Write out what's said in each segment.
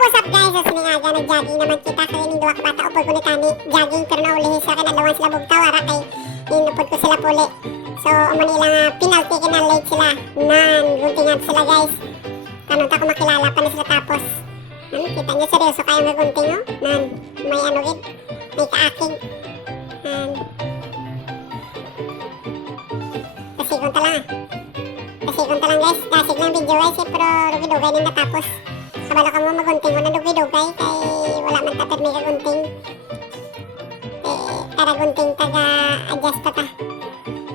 what's up guys? So siningaga nag-jogging naman kita kaya ninduwa ka bata upod ko ni Tani jogging pero naulihin sa kinalawan sila bugtaw ara kay inupod ko sila puli. So amo nilang penalty kinalate sila nan guntingan sila guys. Kanon ta ko makilala pa na sila tapos. Ano kita niyo seryoso kayo may gunting no? Nan may ano gid may kaakig. Kasikon ta lang. Kasikon ta lang guys. Kasig lang video guys pero dugay-dugay na natapos. Kabalo ka mo magunting mo na dugay-dugay kay wala man tapermi ka gunting. Para gunting taga adjust pa ta.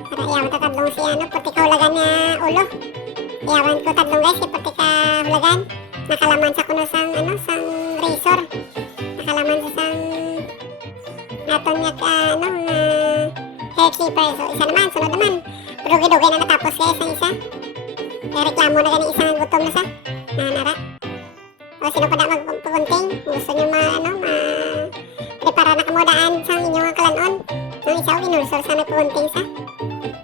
Para iyawan ta tadlong siya no puti ka hulagan na ulo. Iyawan ko tadlong guys kay puti ka hulagan. Nakalaman sa kuno sang ano sang razor. Nakalaman sa sang naton nga ano hair clipper. So isa naman sunod naman. Dugay-dugay na natapos guys ang isa. Reklamo na gani isang gutom na sa. Nanara. O sino pa na magpupunting? Gusto nyo prepara na kamudaan sa inyong kalanon. Nung isaw, inulsor sa may pupunting sa.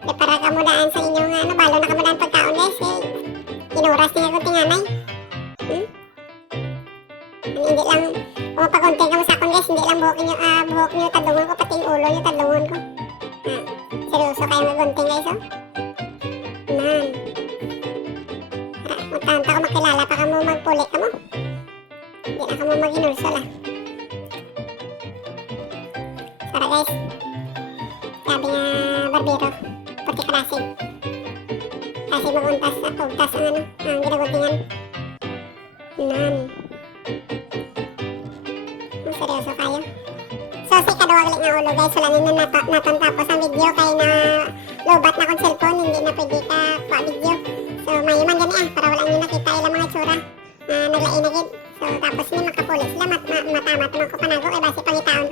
Prepara kamudaan sa inyong balo na kamudaan pagkaon guys. Inuras niya kunting anay. Hindi lang, kung mapagunting ka mo sa akon guys, hindi lang buhok nyo tadungon ko, pati yung ulo nyo tadungon ko. Seryoso kayo magunting guys oh. Nan. Magtanta ko makilala pa ka mo magpuli ka mo. Hindi na ka mo mag-inulsol ah. Sara guys. Sabi nga barbero. Puti klasig. Kasi maguntas at tugtas ang ang ginaguntingan. Nan. Seryoso kayo. So si kadawag nga ulo guys. Wala na naton tapos ang video kaya na lobat na kong cellphone. Hindi na pwede ka pa video. So mayuman gani ah. Para wala nyo nakita ilang mga tsura. Naglain na gid. So tapos ni makapuli sila matamat naman ko panago kay base pangitaon